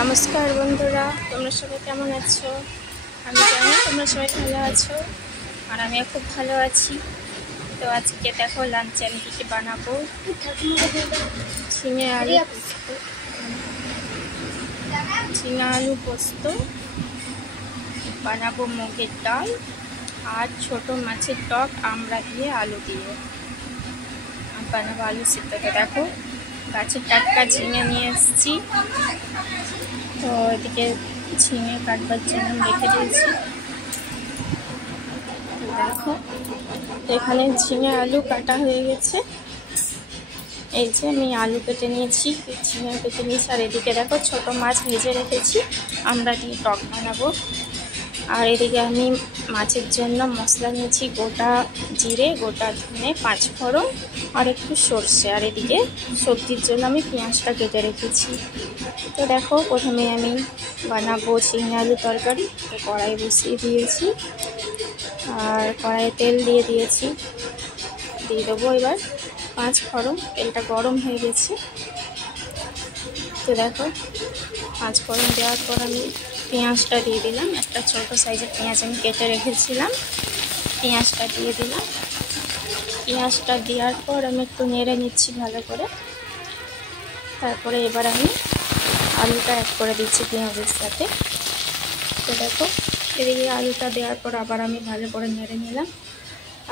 নমস্কার বন্ধুরা, তোমরা সবাই কেমন আছো? আমি জানি তোমরা সবাই ভালো আছো, আর আমিও খুব ভালো আছি। তো আজকে দেখো লাঞ্চে আমি কী বানাবো। ঝিঙে আলু পোস্ত বানাবো, মুগের ডাল আর ছোট মাছের টক আমড়া দিয়ে আলু দিয়ে বানাবো আলু সিদ্ধকে। দেখো গাছের টাটকা ঝিঙে নিয়ে এসেছি, তো এদিকে ঝিঙে কাটবার জন্য রেখে দিয়েছি। দেখো এখানে ঝিঙে আলু কাটা হয়ে গেছে। এই যে আমি আলু কেটে নিয়েছি, ঝিঙে কেটে নিয়েছি, আর এদিকে দেখো ছোট মাছ ভেজে রেখেছি, আমরা দিয়ে টক বানাবো। আর এদিকে আমি মাছের জন্য মশলা নিয়েছি, গোটা জিরে, গোটা ধনে, 5 ফোড়ন আর একটু সর্ষে। আর এদিকে সবজির জন্য আমি পেঁয়াজটা কেটে রেখেছি। তো দেখো প্রথমে আমি বানাবো ঝিঙে আলু তরকারি। তো কড়াই বসিয়ে দিয়েছি, আর কড়াইয়ে তেল দিয়ে দিয়েছি। দিয়ে দেবো এবার 5 ফোড়ন। তেলটা গরম হয়ে গেছে। তো দেখো 5 ফোড়ন দেওয়ার পর আমি পেঁয়াজটা দিয়ে দিলাম। একটা ছোট সাইজের পেঁয়াজ আমি কেটে রেখেছিলাম, পেঁয়াজটা দিয়ে দিলাম। পেঁয়াজটা দেওয়ার পর আমি একটু নেড়ে নিচ্ছি ভালো করে। তারপরে এবার আমি আলুটা অ্যাড করে দিচ্ছি পেঁয়াজের সাথে। তো দেখো এদিকে আলুটা দেওয়ার পর আবার আমি ভালো করে নেড়ে নিলাম।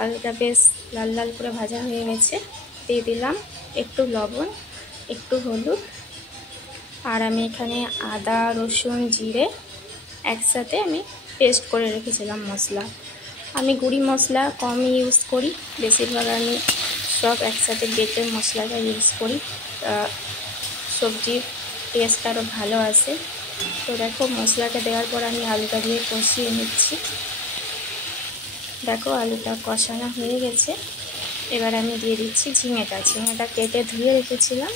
আলুটা বেশ লাল লাল করে ভাজা হয়ে গেছে। দিয়ে দিলাম একটু লবণ, একটু হলুদ, আর আমি এখানে আদা, রসুন, জিরে একসাথে আমি পেস্ট করে রেখেছিলাম মশলা। আমি গুঁড়ি মশলা কম ইউজ করি, বেশিরভাগ আমি সব একসাথে বেটে মশলাটা ইউজ করি, সবজির টেস্ট আরও ভালো আসে। তো দেখো মশলাটা দেওয়ার পর আমি আলুটা দিয়ে কষিয়ে নিচ্ছি। দেখো আলুটা কষানো হয়ে গেছে। এবার আমি দিয়ে দিচ্ছি ঝিঙেটা কেটে ধুয়ে রেখেছিলাম।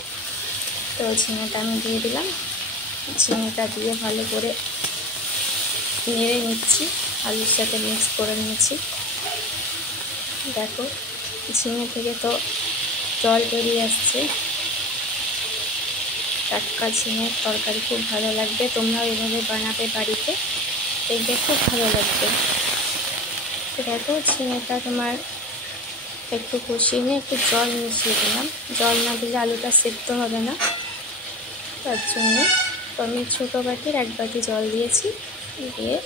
তো ঝিঙেটা আমি দিয়ে দিলাম। ঝিঙেটা দিয়ে ভালো করে নেড়ে নিচ্ছি, আলুর সাথে মিক্স করে নিচ্ছি। দেখো ঝিঙে থেকে তো জল বেরিয়ে আসছে। টাটকা ঝিঙের তরকারি খুব ভালো লাগবে, তোমরাও এভাবে বানাবে বাড়িতে, দেখবে খুব ভালো লাগবে। তো দেখো ঝিঙেটা তোমার একটু কষিয়ে নিয়ে একটু জল মিশিয়ে দিলাম। জল না দিলে আলুটা সেদ্ধ হবে না, তার জন্য তো আমি ছোটো বাটির 1 বাটি জল দিয়েছি। দিয়ে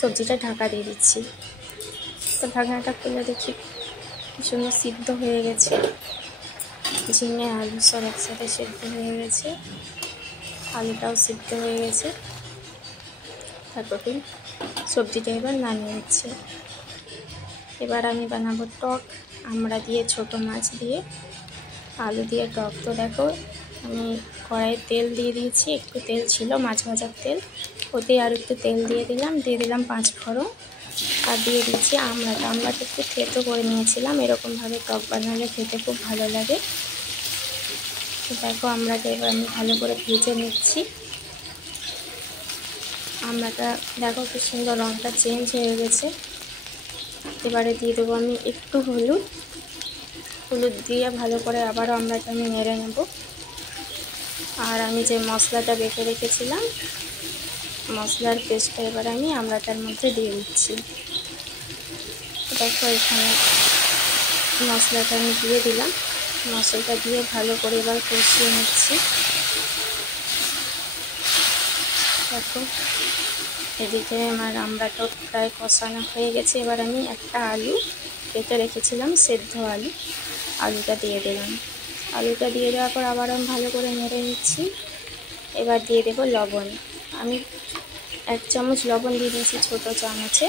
সবজিটা ঢাকা দিয়ে দিচ্ছি। তো ঢাকনাটা খুলে দেখি কি সুন্দর সিদ্ধ হয়ে গেছে। ঝিঙে আলু সব একসাথে সিদ্ধ হয়ে গেছে, আলুটাও সিদ্ধ হয়ে গেছে। তারপর সবজিটা এবার নামিয়ে নিচ্ছে। এবার আমি বানাবো টক আমড়া দিয়ে, ছোট মাছ দিয়ে আলু দিয়ে টক। তো দেখো আমি কড়াইয়ে তেল দিয়ে দিয়েছি, একটু তেল ছিল মাছ ভাজার তেল, ওতেই আর একটু তেল দিয়ে দিলাম 5 ফোড়ন, আর দিয়ে দিচ্ছি আমড়াটা একটু থেতো করে নিয়েছিলাম। এরকমভাবে টক বানালে খেতে খুব ভালো লাগে। তো দেখো আমড়াটা এবার আমি ভালো করে ভেজে নিচ্ছি। আমড়াটা দেখো কি সুন্দর রঙটা চেঞ্জ হয়ে গেছে। এবারে দিয়ে দেবো আমি একটু হলুদ দিয়ে ভালো করে আবারও আমড়াটা আমি নেড়ে নেব। আর আমি যে মশলাটা বেটে রেখেছিলাম, মশলার পেস্টটা এবার আমি আমড়াটার মধ্যে দিয়ে দিচ্ছি। দেখো এখানে মশলাটা আমি দিয়ে দিলাম। মশলাটা দিয়ে ভালো করে এবার কষিয়ে নিচ্ছি। দেখো এদিকে আমার আমড়াটা প্রায় কষানো হয়ে গেছে। এবার আমি একটা আলু কেটে রেখেছিলাম, সেদ্ধ আলুটা দিয়ে দিলাম। আলুটা দিয়ে দেওয়ার পর আবার আমি ভালো করে নেড়ে নিচ্ছি। এবার দিয়ে দেবো লবণ। আমি 1 চামচ লবণ দিয়ে দিয়েছি ছোটো চামচে।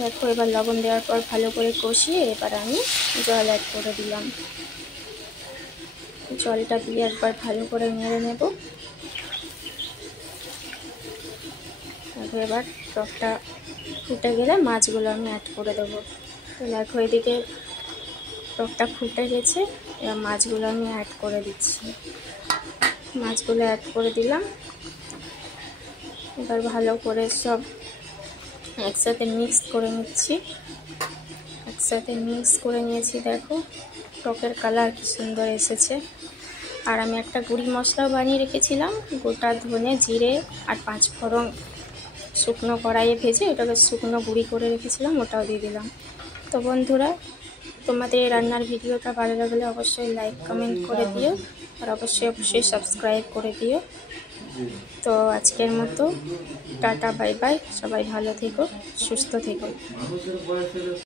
দেখো এবার লবণ দেওয়ার পর ভালো করে কষিয়ে এবার আমি জল অ্যাড করে দিলাম। জলটা দিয়ে একবার ভালো করে নেড়ে নেব। এবার টকটা ফুটে গেলে মাছগুলো আমি অ্যাড করে দেবো। তো দেখো এদিকে টকটা ফুটে গেছে, এবার মাছগুলো আমি অ্যাড করে দিচ্ছি। মাছগুলো অ্যাড করে দিলাম। এবার ভালো করে সব একসাথে মিক্স করে নিচ্ছি। একসাথে মিক্স করে নিয়েছি। দেখো টকের কালার কি সুন্দর এসেছে। আর আমি একটা গুঁড়ি মশলাও বানিয়ে রেখেছিলাম, গোটা ধনে জিরে আর 5 ফোড়ন শুকনো কড়াইয়ে ভেজে ওটাকে শুকনো গুঁড়ি করে রেখেছিলাম, ওটাও দিয়ে দিলাম। তো বন্ধুরা, তোমাদের এই রান্নার ভিডিওটা ভালো লাগলে অবশ্যই লাইক কমেন্ট করে দিও, আর অবশ্যই সাবস্ক্রাইব করে দিও। তো আজকের মতো টাটা বাই বাই, সবাই ভালো থেকো, সুস্থ থেকো।